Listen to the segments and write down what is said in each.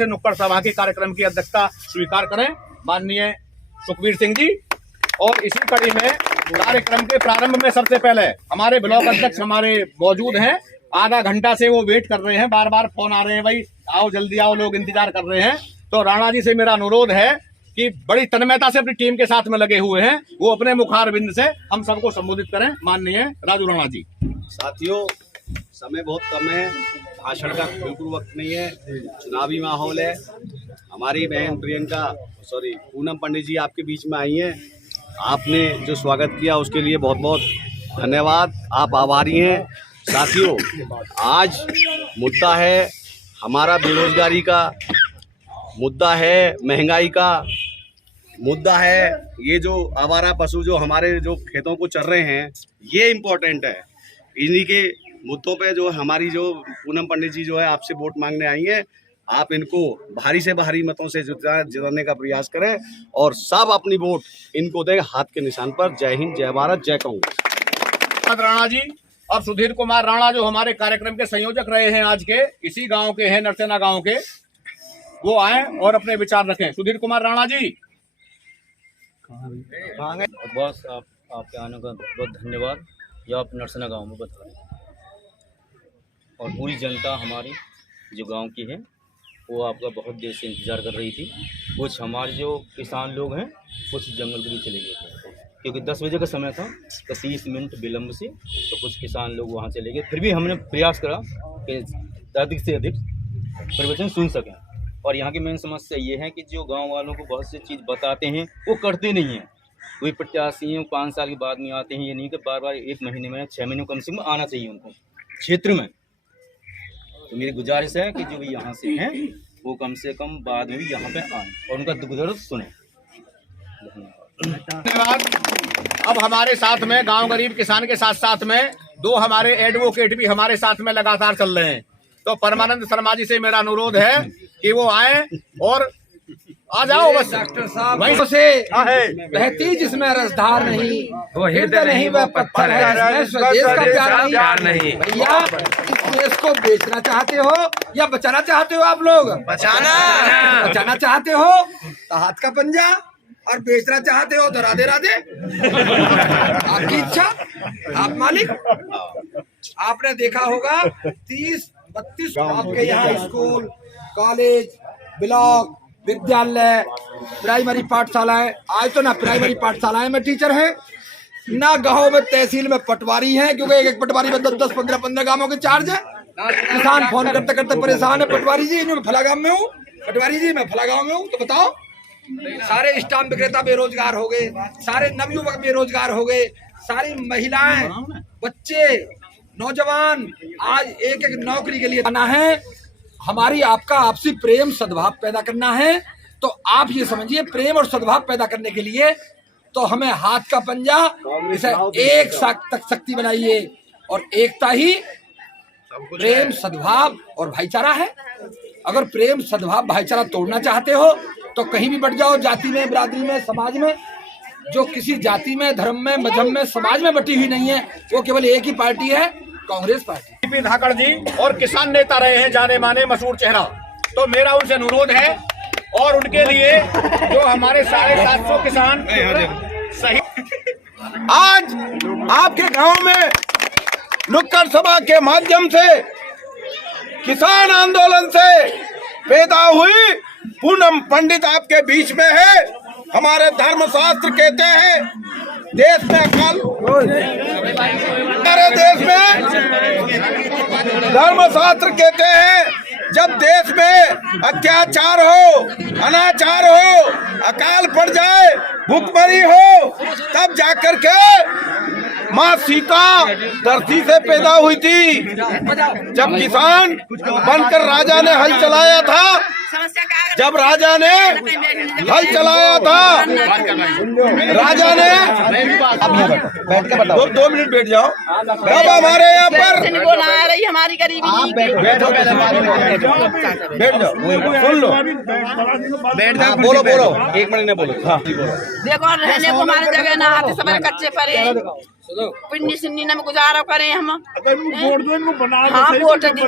से नुक्कड़ सभा के कार्यक्रम की अध्यक्षता स्वीकार करें माननीय सुखबीर सिंह जी। और इसी कड़ी में कार्यक्रम के प्रारंभ में सबसे पहले हमारे ब्लॉक अध्यक्ष हमारे मौजूद हैं। आधा घंटा से वो वेट कर रहे हैं, बार बार फोन आ रहे हैं, भाई आओ जल्दी आओ, लोग इंतजार कर रहे हैं। तो राणा जी से मेरा अनुरोध है कि बड़ी तन्मयता से अपनी टीम के साथ में लगे हुए हैं, वो अपने मुखारबिंद से हम सबको संबोधित करें। माननीय राजू राणा जी। साथियों, समय बहुत कम है, भाषण का बिल्कुल वक्त नहीं है, चुनावी माहौल है। हमारी बहन पूनम पंडित जी आपके बीच में आई हैं। आपने जो स्वागत किया उसके लिए बहुत बहुत धन्यवाद, आप आभारी हैं। साथियों, आज मुद्दा है हमारा बेरोजगारी का, मुद्दा है महंगाई का, मुद्दा है ये जो आवारा पशु जो हमारे जो खेतों को चर रहे हैं, ये इम्पोर्टेंट है। इन्हीं के मुद्दों पे जो हमारी जो पूनम पंडित जी जो है आपसे वोट मांगने आई हैं, आप इनको भारी से भारी मतों से जिताने का प्रयास करें और सब अपनी वोट इनको दें हाथ के निशान पर। जय हिंद, जय भारत, जय कांग्रेस। राणा जी और सुधीर कुमार राणा जो हमारे कार्यक्रम के संयोजक रहे हैं, आज के इसी गांव के हैं, नरसेना गांव के, वो आए और अपने विचार रखें। सुधीर कुमार राणा जी। बस आपके आने का बहुत बहुत धन्यवाद, जो आप नरसेना गांव में बता रहे हैं। और पूरी जनता हमारी जो गांव की है वो आपका बहुत देर से इंतज़ार कर रही थी। कुछ हमारे जो किसान लोग हैं कुछ जंगल के लिए चले गए थे, क्योंकि 10 बजे का समय था, तो 30 मिनट विलम्ब से तो कुछ किसान लोग वहाँ चले गए। फिर भी हमने प्रयास करा कि अधिक से अधिक प्रवचन सुन सकें। और यहाँ की मेन समस्या ये है कि जो गांव वालों को बहुत सी चीज़ बताते हैं वो करते नहीं हैं। कोई प्रत्याशी हैं 5 साल के बाद में आते हैं, ये नहीं कि बार बार 1 महीने में 6 महीने कम से कम आना चाहिए उनको क्षेत्र में। तो मेरी गुजारिश है कि जो भी यहाँ से हैं वो कम से कम बाद में भी यहाँ पे आएँ और उनका दुख दर्द सुने। धन्यवाद। अब हमारे साथ में गांव गरीब किसान के साथ साथ में 2 हमारे एडवोकेट भी हमारे साथ में लगातार चल रहे हैं। तो परमानंद शर्मा जी से मेरा अनुरोध है कि वो आए और आ जाओ बस। डॉक्टर साहब वहीं से बहती जिसमें रसधार नहीं, वो हृदय नहीं, वह पत्थर है, इसमें स्वदेश का प्यार नहीं। भैया, इस देश को बेचना चाहते हो या बचाना चाहते हो? आप लोग बचाना चाहते हो तो हाथ का पंजा, और बेचना चाहते हो तो राधे राधे। आपकी इच्छा, आप मालिक। आपने देखा होगा 30-32 आपके यहाँ स्कूल, कॉलेज, ब्लॉक, विद्यालय, प्राइमरी पाठशालाएं, आज तो ना प्राइमरी पाठशालाएं में टीचर हैं, ना गाँव में तहसील में पटवारी हैं, क्योंकि एक पटवारी में 10-10, 15-15 गाँवों के चार्ज है। किसान फोन करते करते परेशान है, पटवारी जी मैं फला गाँव में हूँ, पटवारी जी मैं फला गाँव में हूँ। तो बताओ, सारे स्टाम्प विक्रेता बेरोजगार हो गए, सारे नवयुवक बेरोजगार हो गए, सारी महिलाएं, बच्चे, नौजवान आज एक एक नौकरी के लिए आना है। हमारी आपका आपसी प्रेम सद्भाव पैदा करना है। तो आप ये समझिए, प्रेम और सद्भाव पैदा करने के लिए तो हमें हाथ का पंजा, इसे एक शक्ति बनाइए, और एकता ही प्रेम सद्भाव और भाईचारा है। अगर प्रेम सद्भाव भाईचारा तोड़ना चाहते हो तो कहीं भी बढ़ जाओ, जाति में, बिरादरी में, समाज में। जो किसी जाति में, धर्म में, मजहब में, समाज में बटी हुई नहीं है, वो केवल एक ही पार्टी है, कांग्रेस पार्टी। पी धाकड़ जी और किसान नेता रहे हैं, जाने माने मशहूर चेहरा। तो मेरा उनसे अनुरोध है और उनके लिए जो हमारे 750 किसान सही आज आपके गांव में नुक्कड़ सभा के माध्यम से किसान आंदोलन से पैदा हुई पूनम पंडित आपके बीच में है। हमारे धर्मशास्त्र कहते हैं देश में हमारे देश में धर्मशास्त्र कहते हैं जब देश में अत्याचार हो, अनाचार हो, अकाल पड़ जाए, भूखमरी हो, तब जाकर के माँ सीता धरती से पैदा हुई थी। जब किसान बनकर राजा ने हल चलाया था, जब राजा ने हल चलाया था, राजा ने बैठ के बताओ, 2 मिनट बैठ जाओ। अब हमारे यहाँ पर रही हमारी गरीबी, बैठ जाओ, सुन लो, बैठ जाओ, बोलो 1 मिनट ने बोलो। देखो रहने को हमारी जगह ना आते, सब कच्चे पड़े, पिंडी सिन्नी में गुजारा करें हम। हाँ वोट देंगे,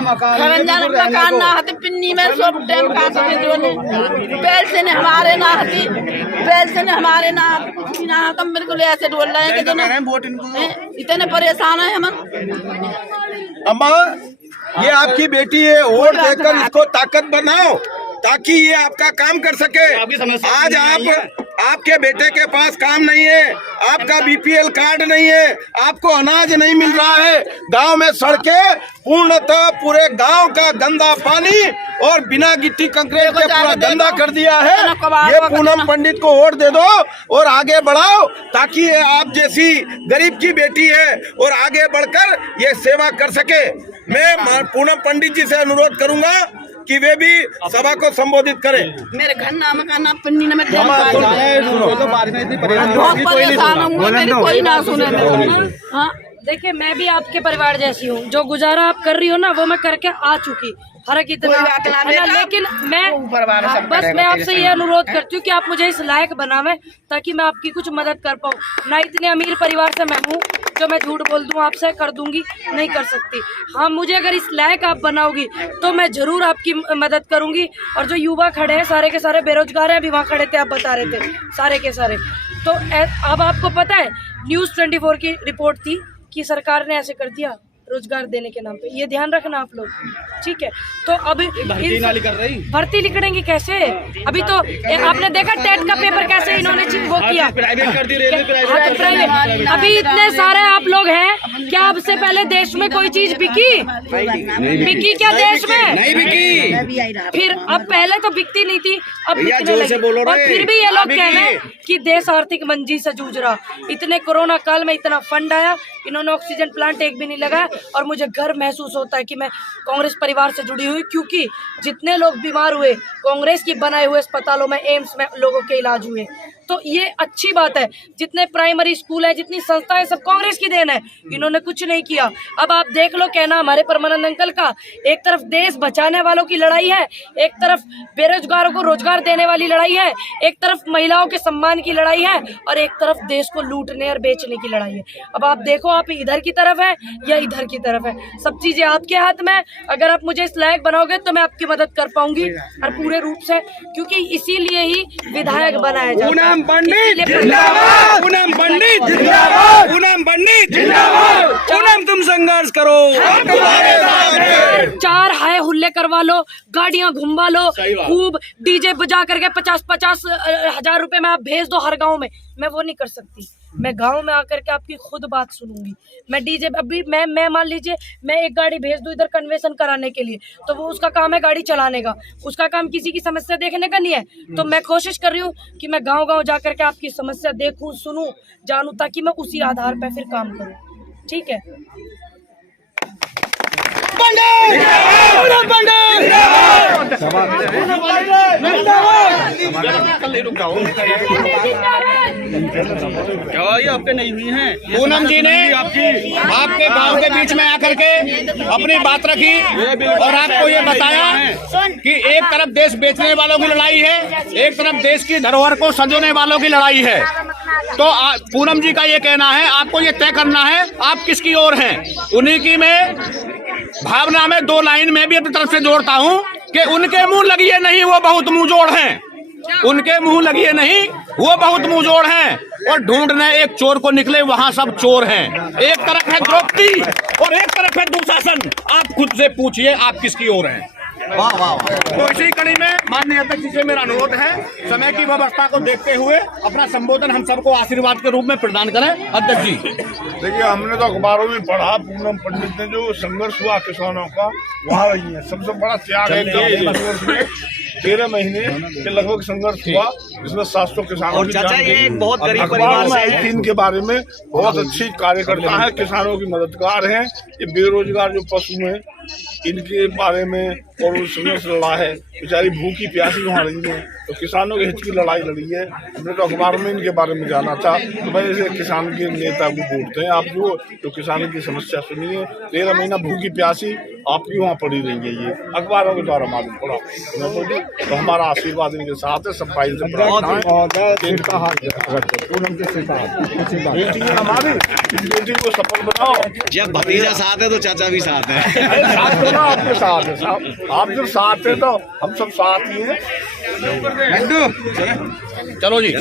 मकान ना आते, पिन्नी में सब टाइम काट के जो ने पैसे ने हमारे ना हती, पैसे ने हमारे ना कुछ ना कम बिल्कुल ऐसे बोल रहे हैं कि जो ना इतने परेशान है हम। अम्मा ये आपकी बेटी है, वोट देकर इसको ताकत बनाओ ताकि ये आपका काम कर सके। आज आपके बेटे के पास काम नहीं है, आपका बीपीएल कार्ड नहीं है, आपको अनाज नहीं मिल रहा है, गांव में सड़कें पूर्णतः पूरे गांव का गंदा पानी और बिना गिट्टी कंकरीट के पूरा गंदा कर दिया है। ये पूनम पंडित को वोट दे दो और आगे बढ़ाओ ताकि ये आप जैसी गरीब की बेटी है और आगे बढ़कर ये सेवा कर सके। मैं पूनम पंडित जी से अनुरोध करूंगा कि वे भी सभा को संबोधित करें। मेरे घर नाम का नाम पिन्नी में बहुत परेशान हूँ, मेरी कोई ना सुने। हाँ देखिए मैं भी आपके परिवार जैसी हूँ, जो गुजारा आप कर रही हो ना वो मैं करके आ चुकी, फर्क इतना है ना। लेकिन मैं बस मैं आपसे ये अनुरोध करती हूँ कि आप मुझे इस लायक बनावें ताकि मैं आपकी कुछ मदद कर पाऊँ। ना इतने अमीर परिवार से मैं हूँ जो मैं झूठ बोल दूँ आपसे कर दूंगी, नहीं कर सकती। हाँ मुझे अगर इस लायक आप बनाओगी तो मैं जरूर आपकी मदद करूंगी। और जो युवा खड़े हैं सारे के सारे बेरोजगार हैं, अभी वहाँ खड़े थे आप बता रहे थे सारे के सारे। तो अब आपको पता है न्यूज़ 24 की रिपोर्ट थी कि सरकार ने ऐसे कर दिया रोजगार देने के नाम पे, ये ध्यान रखना आप लोग, ठीक है। तो अभी भर्ती निकलेंगी कैसे? अभी तो आपने देखा टेट का पेपर कैसे इन्होंने वो किया, प्राइवेट कर दी रेलवे। अभी इतने सारे आप लोग हैं, क्या अब से पहले देश में कोई चीज बिकी क्या देश में? नहीं बिकी। फिर अब पहले तो बिकती नहीं थी, अब बिकने लगी। और फिर भी ये लोग कह रहे हैं कि देश आर्थिक मंदी से जूझ रहा। इतने कोरोना काल में इतना फंड आया, इन्होंने ऑक्सीजन प्लांट एक भी नहीं लगाया। और मुझे गर्व महसूस होता है कि मैं कांग्रेस परिवार से जुड़ी हुई, क्योंकि जितने लोग बीमार हुए कांग्रेस की बनाए हुए अस्पतालों में, एम्स में लोगों के इलाज हुए। तो ये अच्छी बात है। जितने प्राइमरी स्कूल है, जितनी संस्थाएं, सब कांग्रेस की देन है, इन्होंने कुछ नहीं किया। अब आप देख लो कहना हमारे परमानंद अंकल का, एक तरफ देश बचाने वालों की लड़ाई है, एक तरफ बेरोजगारों को रोजगार देने वाली लड़ाई है, एक तरफ महिलाओं के सम्मान की लड़ाई है, और एक तरफ देश को लूटने और बेचने की लड़ाई है। अब आप देखो आप इधर की तरफ है या इधर की तरफ है, सब चीजें आपके हाथ में। अगर आप मुझे इस लायक बनाओगे तो मैं आपकी मदद कर पाऊंगी और पूरे रूप से, क्योंकि इसीलिए ही विधायक बनाया जाता है। पंडित जिंदाबाद, पूनम पंडित जिंदाबाद, पूनम पंडित जिंदाबाद। पूनम तुम संघर्ष करो, चार हाय हुल्ले करवा लो, गाड़ियां घुमवा लो, खूब डीजे बजा करके 50-50 हजार रुपए में आप भेज दो हर गांव में। मैं वो नहीं कर सकती। मैं गांव में आकर के आपकी खुद बात सुनूंगी। मैं डीजे अभी मैं मान लीजिए मैं एक गाड़ी भेज दूं इधर कन्वेंशन कराने के लिए, तो वो उसका काम है गाड़ी चलाने का, उसका काम किसी की समस्या देखने का नहीं है। तो मैं कोशिश कर रही हूँ कि मैं गांव-गांव जाकर के आपकी समस्या देखूं, सुनूं, जानूं, ताकि मैं उसी आधार पर फिर काम करूँ, ठीक है। आपके नहीं हुई हैं। पूनम जी ने आपके गांव के बीच में आकर के अपनी बात रखी और आपको ये बताया कि एक तरफ देश बेचने वालों की लड़ाई है, एक तरफ देश की धरोहर को संजोने वालों की लड़ाई है। तो पूनम जी का ये कहना है, आपको ये तय करना है आप किसकी ओर हैं। उन्हीं की मैं भावना में दो लाइन में भी अपनी तरफ से जोड़ता हूँ कि उनके मुंह लगिए नहीं, वो बहुत मुंह जोड़ हैं। उनके मुंह लगिए नहीं, वो बहुत मुंह जोड़ हैं। और ढूंढने एक चोर को निकले वहां सब चोर हैं। एक तरफ है द्रौपदी और एक तरफ है दुशासन। आप खुद से पूछिए आप किसकी ओर हैं। वाह वाह। तो इसी कड़ी में माननीय अध्यक्ष जी से मेरा अनुरोध है, समय की व्यवस्था को देखते हुए अपना संबोधन हम सबको आशीर्वाद के रूप में प्रदान करें। अध्यक्ष जी देखिए, हमने तो अखबारों में पढ़ा पूनम पंडित ने जो संघर्ष हुआ किसानों का, वहाँ रही है। सबसे बड़ा त्याग है 13 महीने के लगभग संघर्ष हुआ, जिसमें 700 किसानों की जान गई। बहुत गरीब परिवार में आई थी, इनके बारे में बहुत अच्छी कार्यकर्ता है, किसानों की मददगार हैं। ये बेरोजगार जो पशु हैं इनके बारे में और संघर्ष लड़ा है। बेचारी भूखी प्यासी वहाँ रही है, तो किसानों के हित की लड़ाई लड़ी है। हमने तो अखबार में इनके बारे में जाना था। तो भाई ऐसे किसान के नेता को वोट हैं आप, जो किसानों की समस्या सुनिए। 13 महीना भूखी प्यासी आपकी वहाँ पड़ी रही है, ये अखबारों के द्वारा मालूम पड़ा। तो हमारा आशीर्वाद इनके साथ है, सब भाई से प्रार्थना हमारी बेटी को सफल बनाओ। जब भतीजा साथ है तो चाचा भी साथ है। साथ तो ना आपके साथ है साहब, आप जब साथ हैं तो हम सब साथ ही हैं। चलो जी।